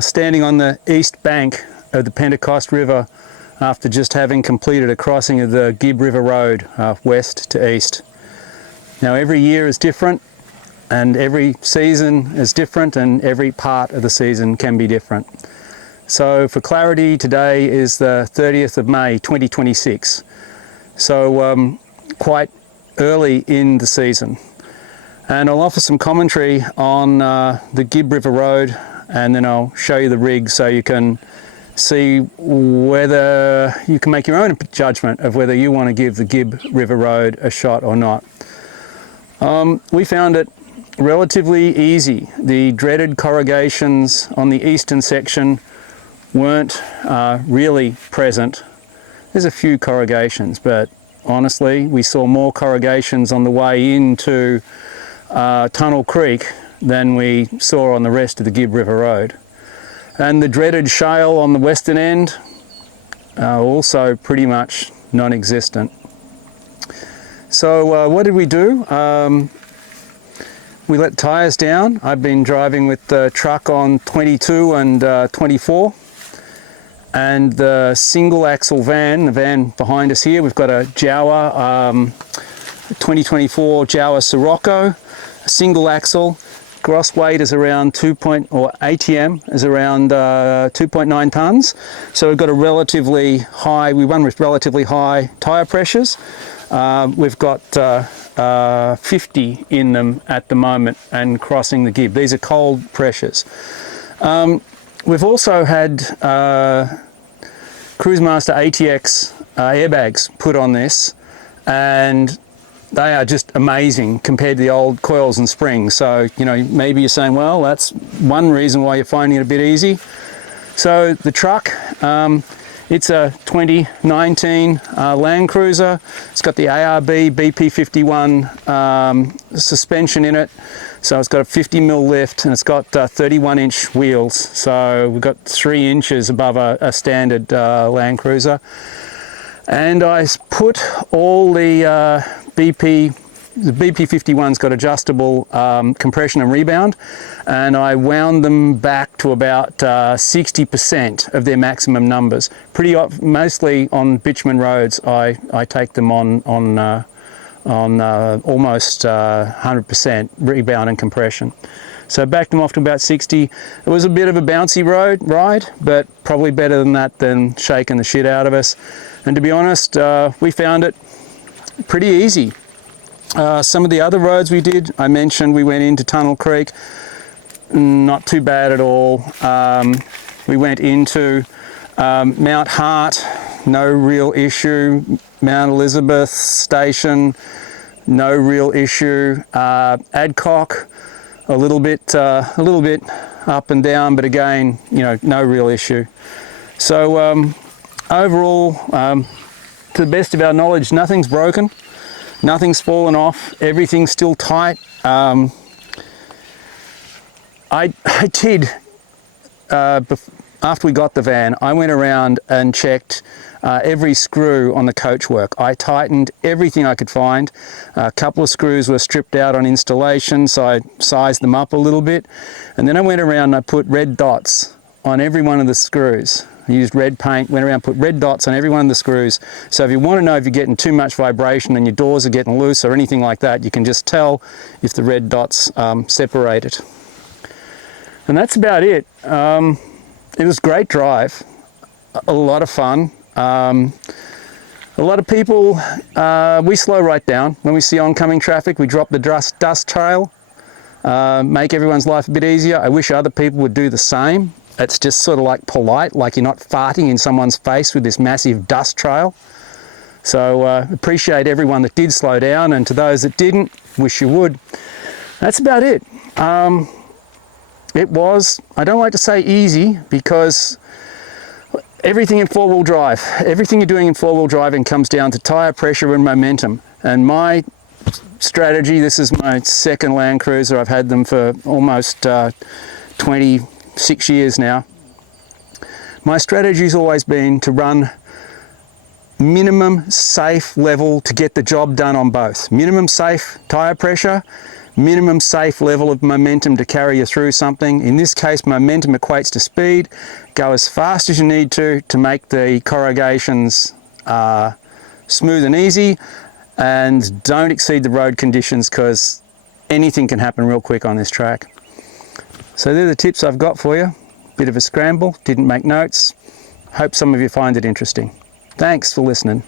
standing on the east bank of the Pentecost River after just having completed a crossing of the Gibb River Road west to east. Now every year is different, and every season is different, and every part of the season can be different. So for clarity, today is the 30th of May 2026, so quite early in the season. And I'll offer some commentary on the Gibb River Road, and then I'll show you the rig so you can see whether you can make your own judgment of whether you want to give the Gibb River Road a shot or not. We found it relatively easy. The dreaded corrugations on the eastern section weren't really present. There's a few corrugations, but honestly we saw more corrugations on the way into Tunnel Creek than we saw on the rest of the Gibb River Road. And the dreaded shale on the western end, also pretty much non-existent. So what did we do? We let tyres down. I've been driving with the truck on 22 and 24. And the single axle van, the van behind us here, we've got a Jawa 2024 Jawa Sirocco, a single axle. Gross weight is around ATM is around 2.9 tonnes. So we've got a relatively high, we run with relatively high tyre pressures. We've got 50 in them at the moment and crossing the Gibb. These are cold pressures. We've also had Cruisemaster ATX airbags put on this, and they are just amazing compared to the old coils and springs. So, you know, maybe you're saying, well, that's one reason why you're finding it a bit easy. So the truck, it's a 2019 Land Cruiser. It's got the ARB BP51 suspension in it. So it's got a 50mm lift, and it's got 31-inch wheels. So we've got 3 inches above a standard Land Cruiser. And I put all the BP51's got adjustable compression and rebound, and I wound them back to about 60% of their maximum numbers. Mostly on bitumen roads, I take them on almost 100% rebound and compression. So backed them off to about 60. It was a bit of a bouncy ride, but probably better than that than shaking the shit out of us. And to be honest, we found it pretty easy. Some of the other roads we did, I mentioned we went into Tunnel Creek, not too bad at all. We went into Mount Hart, no real issue. Mount Elizabeth Station, no real issue. Adcock, a little bit up and down, but again, you know, no real issue. So overall, to the best of our knowledge, nothing's broken, nothing's fallen off, everything's still tight. I did, after we got the van, I went around and checked every screw on the coachwork. I tightened everything I could find. A couple of screws were stripped out on installation, so I sized them up a little bit. And then I went around and I put red dots on every one of the screws. I used red paint, went around, put red dots on every one of the screws. So if you want to know if you're getting too much vibration and your doors are getting loose or anything like that, you can just tell if the red dots separate it. And that's about it. It was a great drive, a lot of fun. A lot of people, we slow right down. When we see oncoming traffic, we drop the dust trail, make everyone's life a bit easier. I wish other people would do the same. It's just sort of like polite, like you're not farting in someone's face with this massive dust trail. So appreciate everyone that did slow down, and to those that didn't, wish you would. That's about it. It was, I don't like to say easy, because everything in four-wheel drive, everything you're doing in four-wheel driving comes down to tyre pressure and momentum. And my strategy, this is my second Land Cruiser, I've had them for almost 26 years now. My strategy's always been to run minimum safe level to get the job done on both. Minimum safe tyre pressure, minimum safe level of momentum to carry you through something. In this case, momentum equates to speed. Go as fast as you need to make the corrugations smooth and easy, and don't exceed the road conditions, because anything can happen real quick on this track. So they're the tips I've got for you. Bit of a scramble, didn't make notes. Hope some of you find it interesting. Thanks for listening.